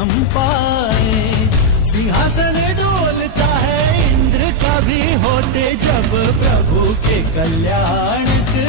चंपाए। सिंहासन डोलता है इंद्र का भी होते जब प्रभु के कल्याण के।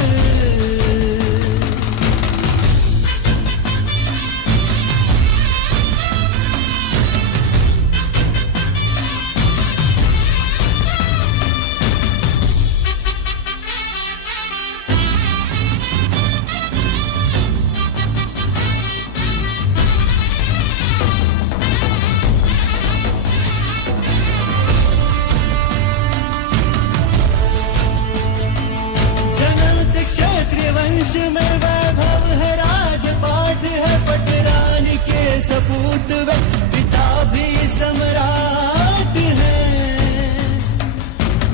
वंश में वैभव है, राजपाट है, पटरानी के सपूत वे पिता भी सम्राट है।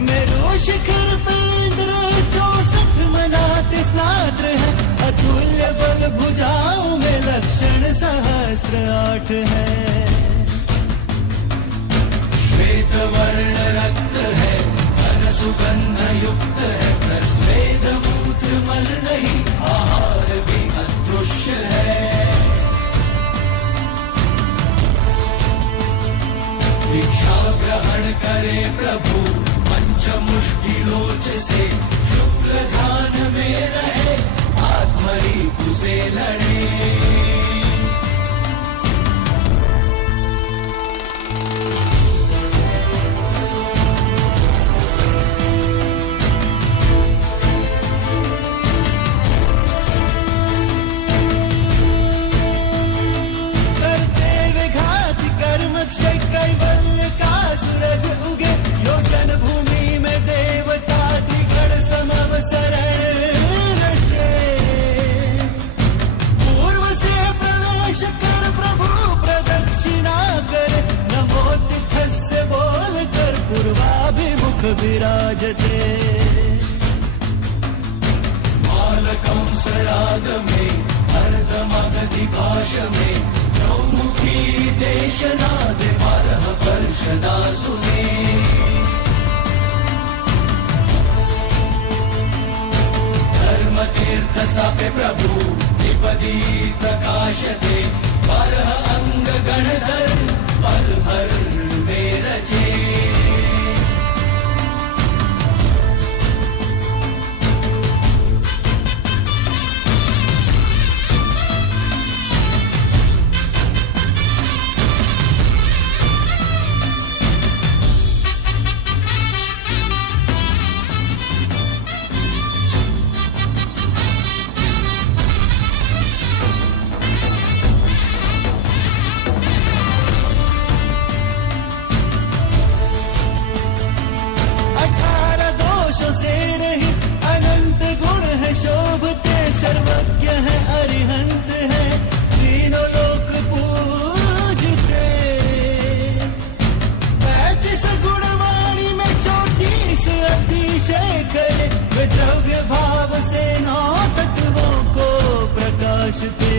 मेरू शिखर पे इंद्र 64 मनाते स्नात्र है, अतुल्य बल भुजाओं में लक्षण सहस्त्र 8 है। श्वेत वर्ण रक्त है, घन सुगंध युक्त है, प्रस्वेद मल नहीं, आहार भी अदृश्य है। दीक्षा ग्रहण करे प्रभु पंचमुष्टिलोच से, शुक्ल ध्यान में रहे, आत्मरीपु से लड़े। कैवल्य का सूरज उगे, योजन भूमि में देवता त्रिगण समव शरण रचे। पूर्व से प्रवेश कर प्रभु प्रदक्षिणा कर, नमोतिथस्य बोल कर पूर्वाभिमुख विराजते। मालकंस राग में अर्धमगधि भाष में, मुखी देशनाद 12 वर्षदा सुने। धर्म तीर्थ स्थापे प्रभु द्विपदी प्रकाशते, 12 अंग गणधर पल भर में रचे। सर्वज्ञ है, अरिहंत है, तीनों लोक पूजते। 35 गुणवाणी में 34 अतिशय करे, वे द्रव्य भाव से 9 तत्वों को प्रकाशते।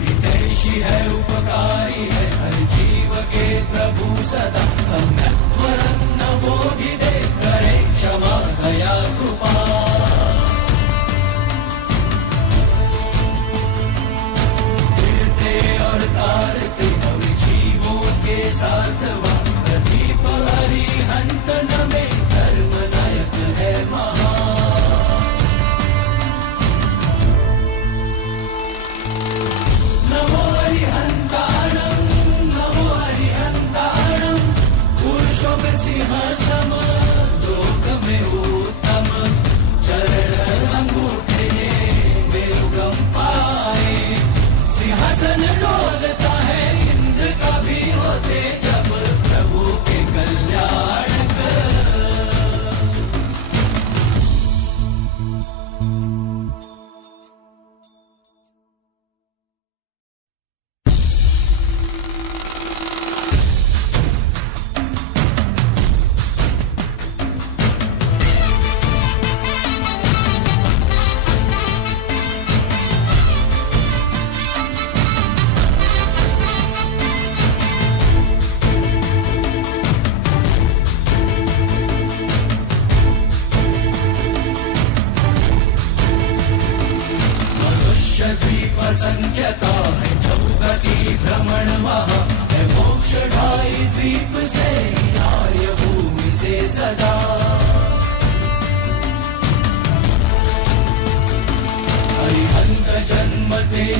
हितैषी है, उपकारी है, हर जीव के प्रभु सदा, सम्यक वरन्न बोधि दे, करे क्षमा दया कृपा। तारते भव जीवों के साथवा, प्रदीप अरिहंत नमे, धर्म नायक है महान। नमो अरिहंताणं, नमो अरिहंताणं,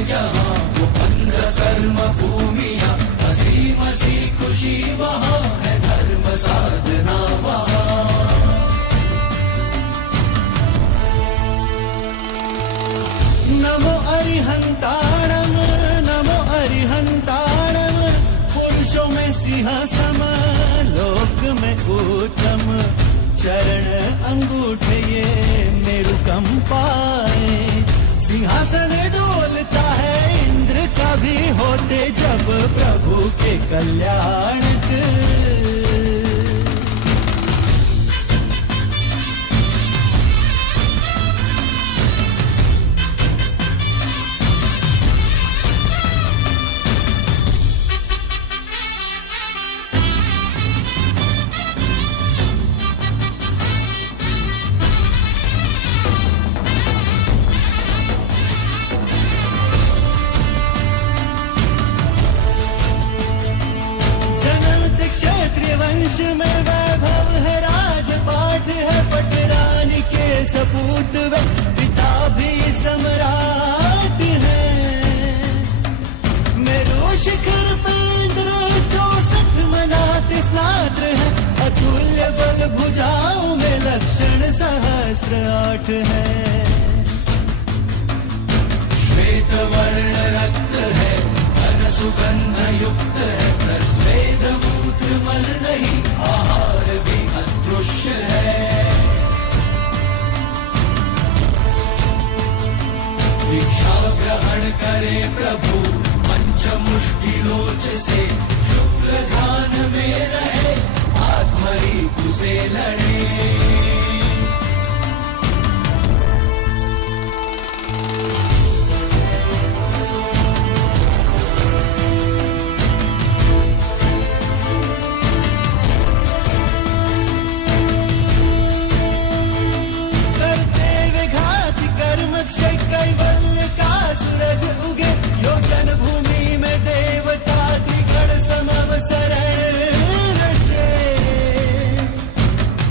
जहां वो 15 कर्म भूमिया, असीम सी खुशी वहां है, धर्म साधना वहां। नमो अरिहंताणम, नमो अरिहंताणम, पुरुषों में सिंह सम, लोक में उत्तम, चरण अंगूठे ये मेरु कंपाए, सिंहासन डोलता है इंद्र का भी होते जब प्रभु के कल्याण के। वंश में वैभव है, राजपाट है, पटरानी के सपूत वे पिता भी सम्राट है। मेरु शिखर पे इंद्र 64 मनाते स्नात्र है, अतुल्य बल भुजाओं में लक्षण सहस्त्र 8 है। श्वेत वर्ण रक्त है, घन सुगंध युक्त है, प्रस्वेद मूत्र मल नहीं, आहार भी अदृश्य है। दीक्षा ग्रहण करे प्रभु पंचमुष्टि लोच से, शुक्ल ध्यान में रहे, आत्मरीपु से लड़े। कैवल्य का सूरज उगे, यो जन्मभूमि में देवता त्रिगण समव शरण रचे।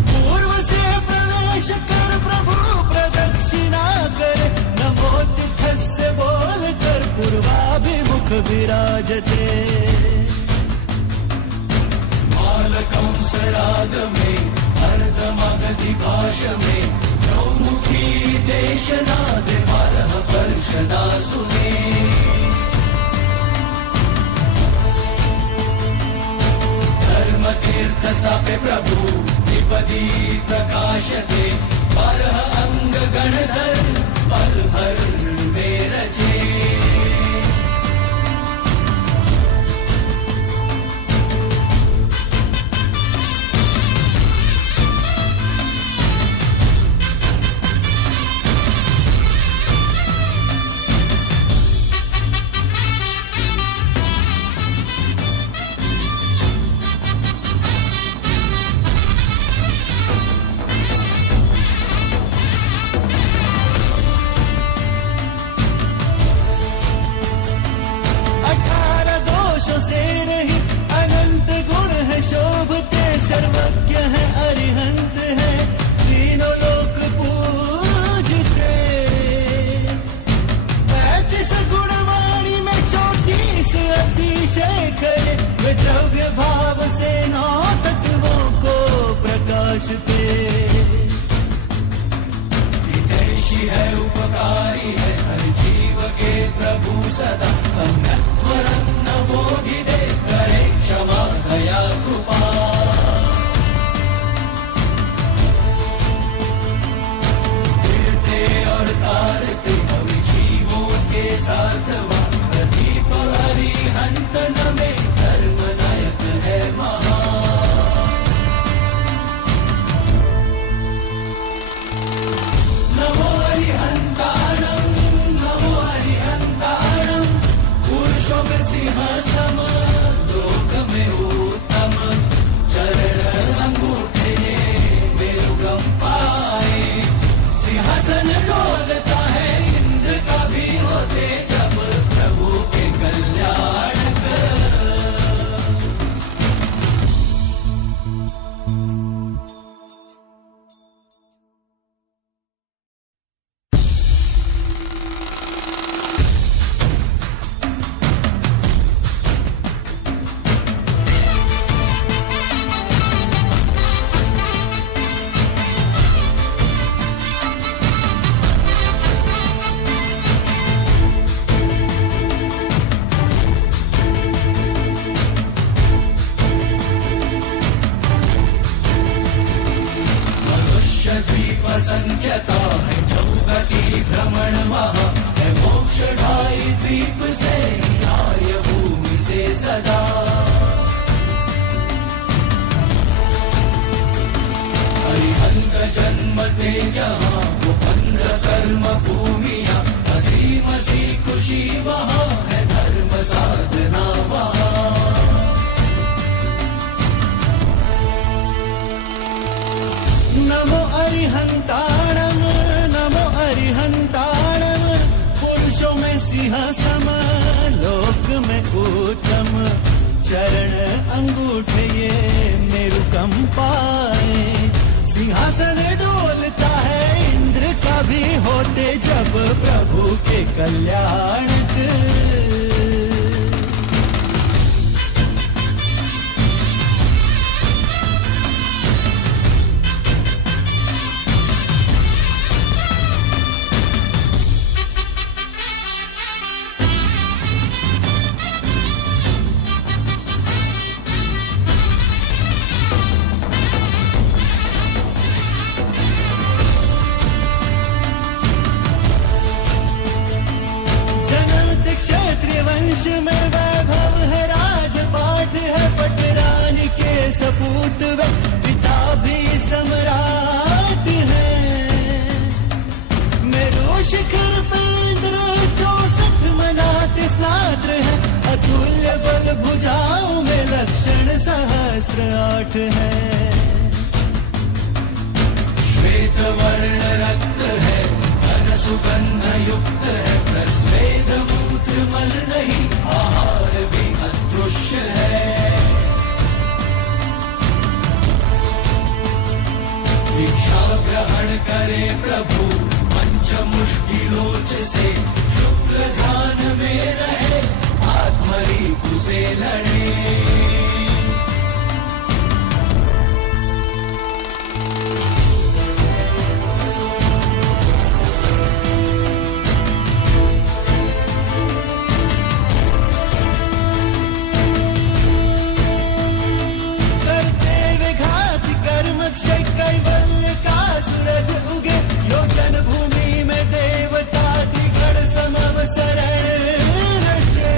पूर्व से प्रवेश कर प्रभु प्रदक्षिणा करे, नमोतिथस्य बोल कर पूर्वाभिमुख विराजते। मालकंस राग में अर्धमगधि भाष में, मुखी देशनाद 12 वर्षदा सुने। धर्म तीर्थ स्थापे प्रभु द्विपदी प्रकाशते, 12 अंग गणधर पल भर में रचे। शोभते सर्वज्ञ है, अरिहंत है, तीनों लोक पूजते। 35 गुणवाणी में 34 अतिशय करे, वे द्रव्य भाव से 9 तत्वों को प्रकाशते। हितैषी है, उपकारी है, हर जीव के प्रभु सदा, सम्यक वरन्न बोधि दे, करे क्षमा दया कृपा। गिरते और तारते भव जीवों के साथ, प्रदीप अरिहंत में धर्म नायक है महा। नमो अरिहंताणम, नमो अरिहंताणम, पुरुष असंख्यता है चौगति भ्रमण वहाँ है मोक्ष ढाई द्वीप से आर्य भूमि से सदा हरिहंत जन्म ते जहाँ वो 15 कर्म भूमिया असीम सी खुशी वहाँ है धर्म साधना वहाँ नमो अरिहंताणम नमो अरिहंताणम पुरुषों में सिंह सम लोक में उत्तम चरण अंगूठे ये मेरु कंपाए सिंहासन डोलता है इंद्र का भी होते जब प्रभु के कल्याण वंश में वैभव है राजपाट है पटरानी के सपूत वे पिता भी सम्राट है मेरु शिखर पे इंद्र 64 मनाते स्नात्र है अतुल्य बल भुजाओं में लक्षण सहस्त्र 8 है श्वेत वर्ण रक्त है घन सुगंध युक्त है प्रस्वेद मल नहीं आहार भी अदृश्य है दीक्षा ग्रहण करे प्रभु पंचमुष्टिलोच से शुक्ल ध्यान में रहे आत्मरीपु से लड़े कैवल्य का सूरज उगे योजन भूमि में देवता त्रिगण समव शरण रचे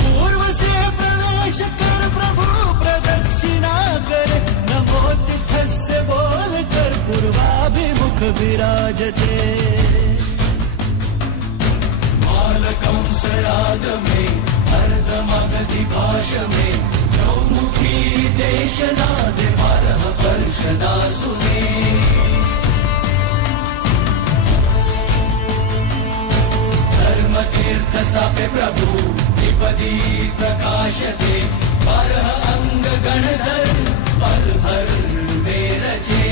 पूर्व से प्रवेश कर प्रभु प्रदक्षिणा कर नमोतिथस्य बोल कर पूर्वाभिमुख विराजते मालकंस राग में अर्धमगधि भाष में मुखी देशनाद 12 वर्षदा सुने धर्म तीर्थ स्थापे प्रभु त्रिपदी प्रकाशते 12 अंग गणधर पल भर में रचे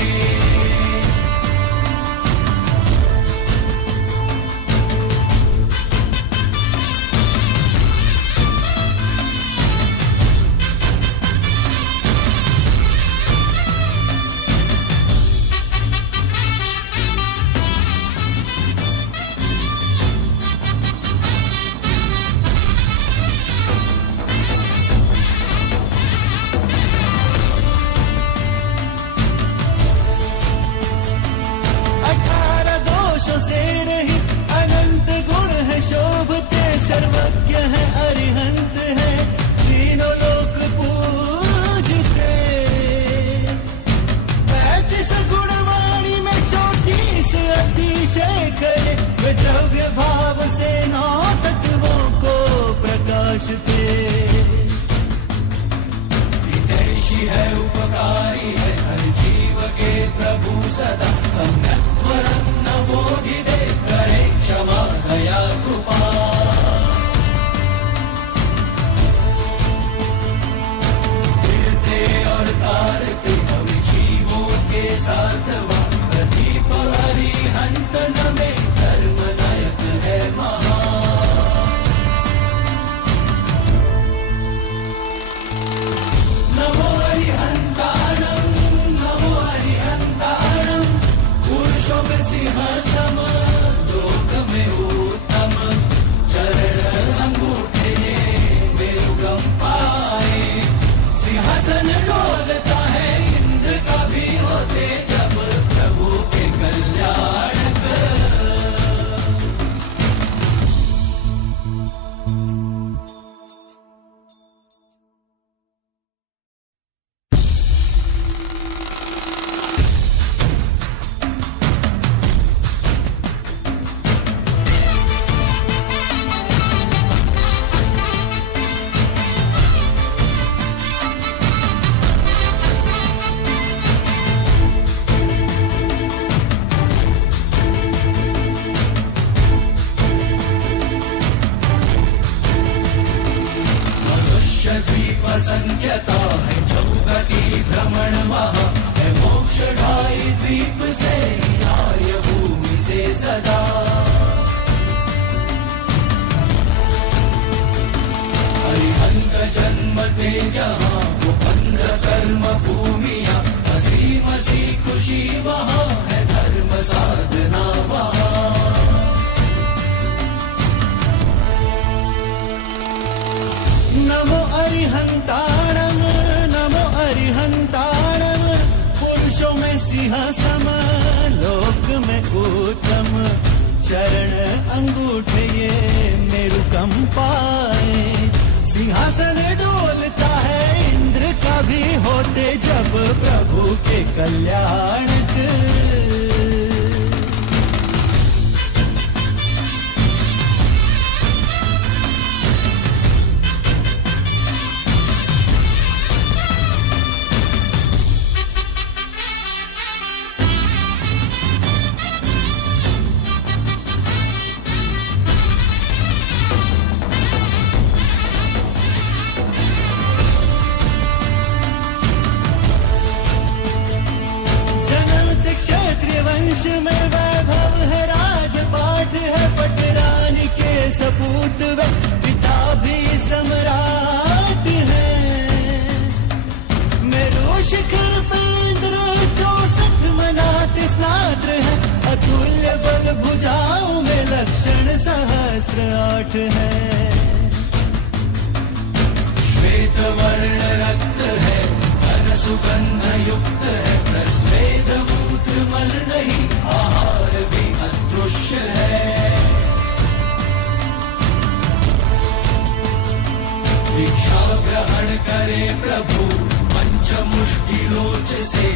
शोभते सर्वज्ञ है अरिहंत है तीनों लोक पूजते 35 गुणवाणी में 34 अतिशय करे वे द्रव्य भाव से 9 तत्वों को प्रकाशते हितैषी है उपकारी है हर जीव के प्रभु सदा सम्यक वरन्न बोधि दे करे क्षमा दया कृपा गिरते और तारते हम जीवों के साथ प्रदीप अरिहंत में धर्म नायक है महा नमो अरिहंताणम नमो अरिहंताणम पुरुषों में सिंह सम लोक में उत्तम चरण अंगूठे मेरु कंपाए सिंहासन डोलता है इंद्र का भी होते जब द्वीप से आर्य भूमि से सदा हरिहंत जन्म ते जहाँ वो 15 कर्म भूमिया हसी मसी खुशी वहाँ है धर्म साधना वहाँ नमो अरिहंताणम नमो अरिहंताणम पुरुषों में सिंहासम लोक में उत्तम चरण अंगूठे ये मेरु कंपाए सिंहासन डोलता है इंद्र का भी होते जब प्रभु के कल्याण वंश में वैभव है राजपाट है पटरानी के सपूत वे पिता भी सम्राट है मेरु शिखर पे इंद्र 64 मनाते स्नात्र है अतुल्य बल भुजाओं में लक्षण सहस्त्र 8 है श्वेत वर्ण रक्त है धन सुगंध युक्त है प्रस्वेद मूत्र मल नहीं आहार भी अदृश्य है दीक्षा ग्रहण करे प्रभु पंचमुष्टि लोच से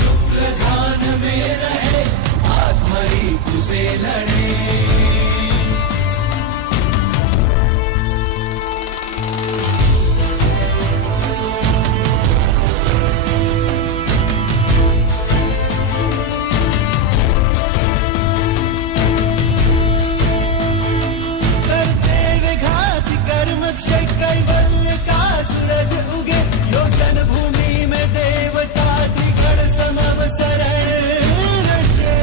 शुक्ल ध्यान में रहे आत्मरीप से लड़े कैवल्य का सूरज उगे योजन भूमि में देवता त्रिगण समव शरण रचे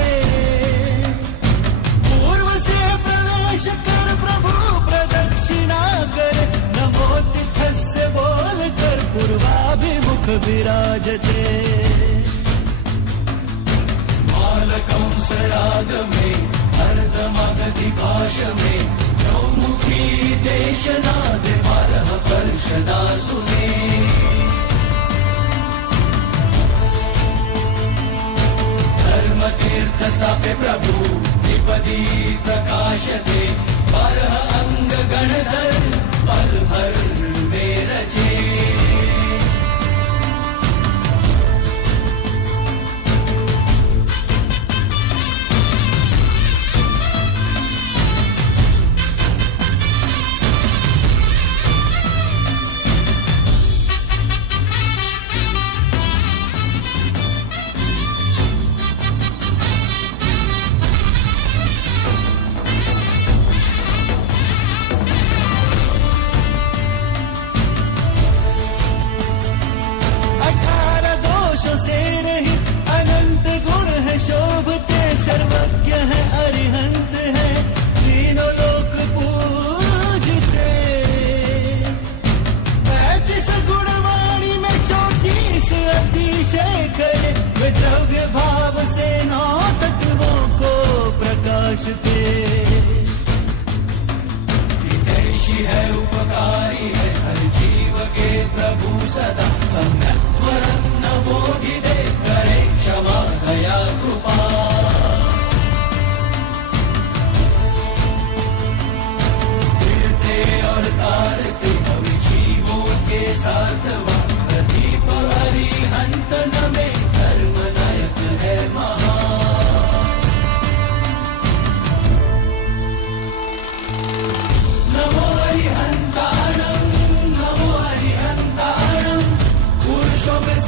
पूर्व से प्रवेश कर प्रभु प्रदक्षिणा कर नमो तिथस्य बोल कर पूर्वाभिमुख विराजते मालकंस राग में अर्धमगधि भाष में मुखी देशनाद 12 वर्षदा सुने धर्म तीर्थ स्थापे प्रभु द्विपदी प्रकाशते 12 अंग गणधर पल भर में रचे शोभते सर्वज्ञ है अरिहंत है तीनों लोक पूजते 35 गुणवाणी में 34 अतिशय करे वे द्रव्य भाव से 9 तत्वों को प्रकाशते हितैषी है उपकारी है हर जीव के प्रभु सदा सम्यक वरन्न बोधि दे करे क्षमा दया कृपा गिरते और तारते भव जीवों के साथ प्रदीप अरिहंत नमे धर्म नायक है महा नमो अरिहंताणम पुरुषों में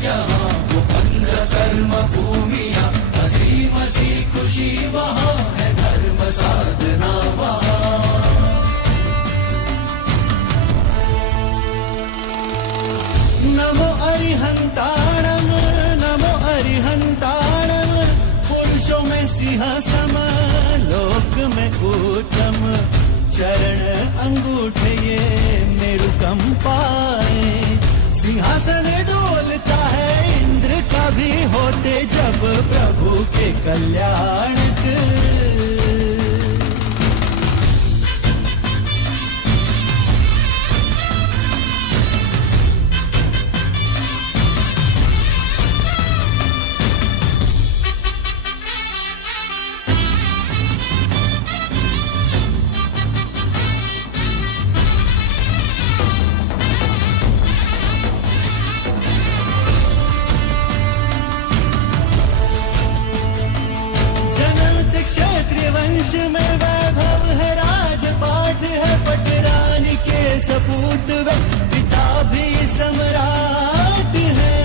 जहाँ वो 15 कर्म भूमिया, हसी मसी खुशी वहाँ है, धर्म साधना वहाँ। नमो अरिहंताणम, नमो अरिहंताणम, पुरुषों में सिंह सम, लोक में उत्तम, चरण अंगूठे ये मेरु कंपाए, सिंहासन डोलता है इंद्र का भी होते जब प्रभु के कल्याण के। वंश में वैभव है, राजपाट है, पटरानी के सपूत वे पिता भी सम्राट है।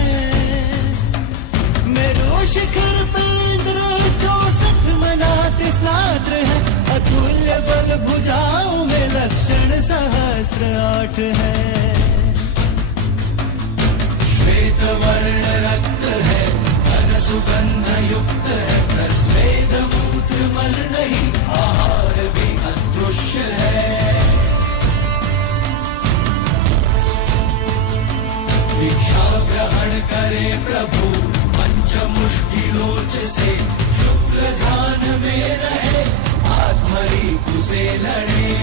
मेरु शिखर पे इंद्र 64 मनाते स्नात्र है, अतुल्य बल भुजाओं में लक्षण सहस्त्र 8 है। श्वेत वर्ण रक्त है, घन सुगंध युक्त है, प्रस्वेद मूत्र मल नहीं, आहार भी अदृश्य है। दीक्षा ग्रहण करे प्रभु पंचमुष्टिलोच से, शुक्ल ध्यान में रहे, आत्मरीपु से लड़े।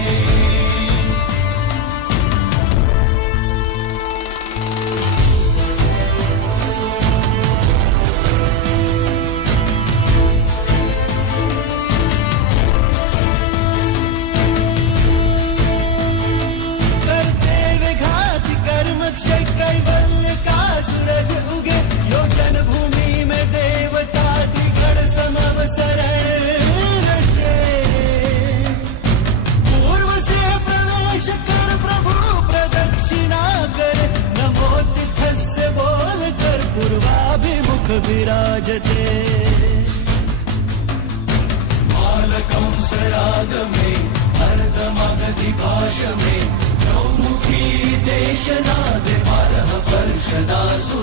कैवल्य का सूरज उगे, योजन भूमि में देवता त्रिगण समव शरण रचे। पूर्व से प्रवेश कर प्रभु प्रदक्षिणा कर, नमोतिथस्य बोल कर पूर्वाभिमुख विराजते। मालकंस राग में अर्धमगधि भाष में, मुखी देशनाद 12 वर्ष दासु